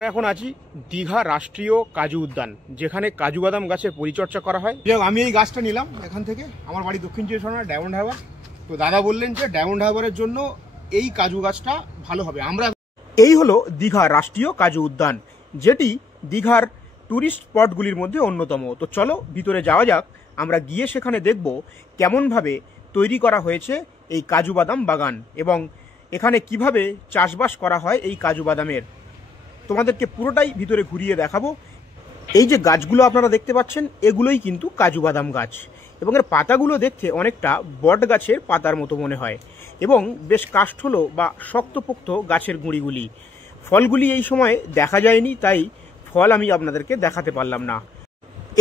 এখন আছি দীঘা রাষ্ট্রীয় কাজু উদ্যান, যেখানে কাজু বাদাম গাছের পরিচর্যা করা হয়। আমি এই গাছটা নিলাম এখান থেকে, আমার বাড়ি দক্ষিণ চব্বিশ পরগনা ডায়মন্ড হারবার। তো দাদা বললেন যে ডায়মন্ড হারবারের জন্য এই কাজু গাছটা ভালো হবে। এই হলো দীঘা রাষ্ট্রীয় কাজু উদ্যান, যেটি দীঘার ট্যুরিস্ট স্পটগুলির মধ্যে অন্যতম। তো চলো ভিতরে যাওয়া যাক, আমরা গিয়ে সেখানে দেখব কেমনভাবে তৈরি করা হয়েছে এই কাজু বাদাম বাগান এবং এখানে কিভাবে চাষবাস করা হয় এই কাজু বাদামের। তোমাদেরকে পুরোটাই ভিতরে ঘুরিয়ে দেখাবো। এই যে গাছগুলো আপনারা দেখতে পাচ্ছেন, এগুলোই কিন্তু কাজু বাদাম গাছ এবং এর পাতাগুলো দেখতে অনেকটা বট গাছের পাতার মতো মনে হয় এবং বেশ কাষ্ঠলো বা শক্তপোক্ত গাছের গুঁড়িগুলি। ফলগুলি এই সময়ে দেখা যায়নি, তাই ফল আমি আপনাদেরকে দেখাতে পারলাম না।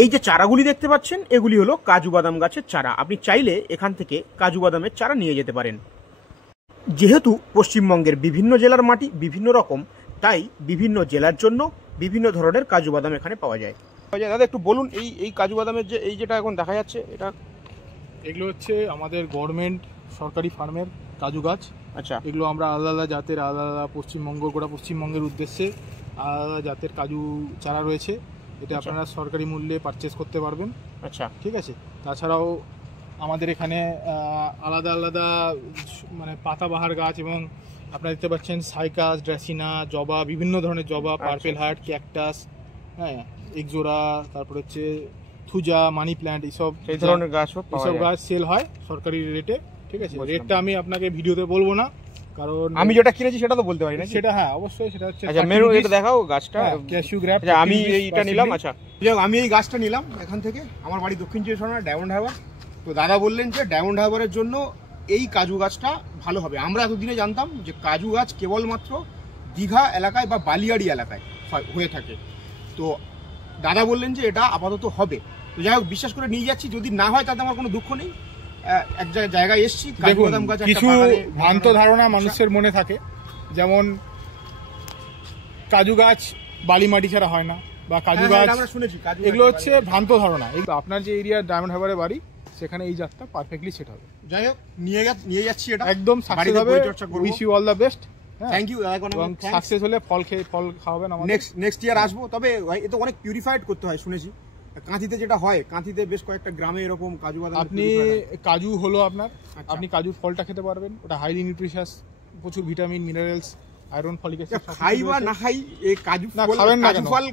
এই যে চারাগুলি দেখতে পাচ্ছেন, এগুলি হলো কাজু বাদাম গাছের চারা। আপনি চাইলে এখান থেকে কাজু বাদামের চারা নিয়ে যেতে পারেন। যেহেতু পশ্চিমবঙ্গের বিভিন্ন জেলার মাটি বিভিন্ন রকম, তাই বিভিন্ন জেলার জন্য বিভিন্ন ধরনের কাজু বাদাম এখানে পাওয়া যায়। দাদা একটু বলুন, এই কাজু বাদামের যে এই যেটা এখন দেখা যাচ্ছে, এগুলো হচ্ছে আমাদের গভর্নমেন্ট সরকারি ফার্মের কাজু গাছ। আচ্ছা, এগুলো আমরা আলাদা আলাদা জাতের, আলাদা আলাদা গোটা পশ্চিমবঙ্গের উদ্দেশ্যে আলাদা আলাদা জাতের কাজু চারা রয়েছে। এটা আপনারা সরকারি মূল্যে পারচেস করতে পারবেন। আচ্ছা, ঠিক আছে। তাছাড়াও আমাদের এখানে আলাদা আলাদা মানে পাতাবাহার গাছ এবং আপনারা দেখতে পাচ্ছেন সাইকাস, ড্রেসিনা, জবা, বিভিন্ন ধরনের জবা, পার্পেল হার্ট, ক্যাকটাস, হ্যাঁ, এক্সোরা, তারপর হচ্ছে থুজা, মানি প্ল্যান্ট, এইসব এই ধরনের এইসব গাছ সেল হয় সরকারি রেটে। ঠিক আছে। রেটটা আমি আপনাকে ভিডিওতে বলবো না, কারণ আমি যেটা কিনেছি সেটা তো বলতে পারি না। সেটা হ্যাঁ অবশ্যই, সেটা হচ্ছে আচ্ছা, মেরু এটা দেখাও গাছটা, ক্যাশিউ গ্রাফ। আমি এইটা নিলাম। আচ্ছা, আমি এই গাছটা নিলাম এখান থেকে, আমার বাড়ি দক্ষিণ চব্বিশ পরগনা ডায়মন্ড হারবার। তো দাদা বললেন যে ডায়মন্ড হারবারের জন্য এই কাজু গাছটা ভালো হবে। আমরা এতদিনে জানতাম যে কাজু গাছ কেবলমাত্র দীঘা এলাকায় বা বালিয়াড়ি এলাকায় হয়ে থাকে। তো দাদা বললেন যে এটা আপাতত হবে। তো যাই হোক, বিশ্বাস করে নিয়ে যাচ্ছি। যদি না হয় তাতে আমার কোনো দুঃখ নেই। এক জায়গায় এসছি, কাজু বাদাম গাছ। কিছু ভ্রান্ত ধারণা মানুষের মনে থাকে, যেমন কাজু গাছ বালি মাটি ছাড়া হয় না, বা কাজু গাছ আমরা শুনেছি, এগুলো হচ্ছে ভ্রান্ত ধারণা। আপনার যে এরিয়া ডায়মন্ড হারবারে বাড়ি, সেখানে এই জাতটা পারফেক্টলি সেট হবে। যাই হোক, নিয়ে যাচ্ছি, এটা একদম সাকসেস হবে। Wish you all the best. Thank you. Success হলে ফল খাওয়াবেন আমাদের। নেক্সট ইয়ার আসবো। তবে এ তো অনেক পিউরিফাইড করতে হয় শুনেছি। কাঁথিতে যেটা হয়, কাঁথিতে বেশ কয়েকটা গ্রামে এরকম কাজু বাদাম। আপনি কাজু হলো আপনার, আপনি কাজুর ফলটা খেতে পারবেন। ওটা হাইলি নিউট্রিশিয়াস, প্রচুর vitamin, minerals, iron, folic acid. খাই বা না খাই, এই কাজু খাবেন না, ফল